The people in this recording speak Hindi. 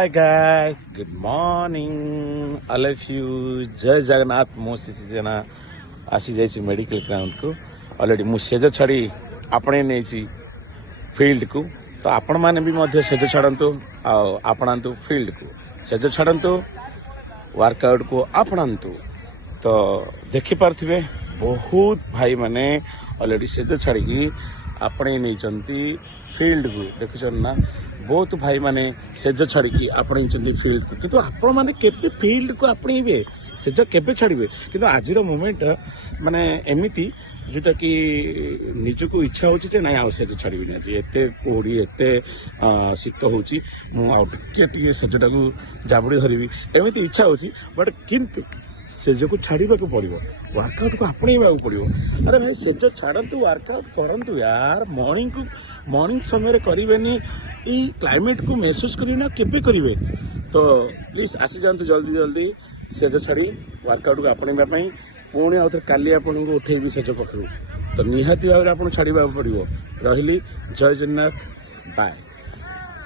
Hi guys, good morning all of you. जय जगन्नाथ। मो सीजना आसी जाइए मेडिकल ग्राउंड को। ऑलरेडी मु सेज छड़ी आपणे नहीं फील्ड को, तो आपण माने भी मध्य सेज छड़ंतु आपणांतु फील्ड को, सेज छड़ंतु वर्कआउट को आपणांतु। तो देखि पार्थिबे बहुत भाई माने ऑलरेडी सेज छड़ी आपणे नहीं चंती फील्ड को। देखुछन ना, बहुत भाई माने सेज छाड़ी आपणे फील्ड को, किंतु आपण माने केबे फील्ड को आपणेबे, सेज केबे छाड़िबे। किंतु आजिर मोमेंट माने एमिति जोटा कि निजको इच्छा होची जे नाही आ सेज छाड़िबी ना, जे एते कोड़ी एते शीत होची, मु आउ टिके सेजटा को जाबुड़ी धरिबी एमिति इच्छा होची। बट किंतु सेज को छाड़िबा को पड़िबो, वर्कआउट को आपणेबा को पड़िबो। अरे भाई सेज छाड़ंतु, वर्कआउट करंतु यार। मॉर्निंग समय करेनि, ई क्लाइमेट को महसूस करना केबे करेंगे। तो प्लीज आसी जातु जल्दी जल्दी सेज छाड़ी वर्कआउट को आपणा पुणी आउ थे काली आपन को उठेबी सेज पखरू। तो निहाती भाव में आप छाड़ा पड़ो। रही जय जगन्नाथ, बाय।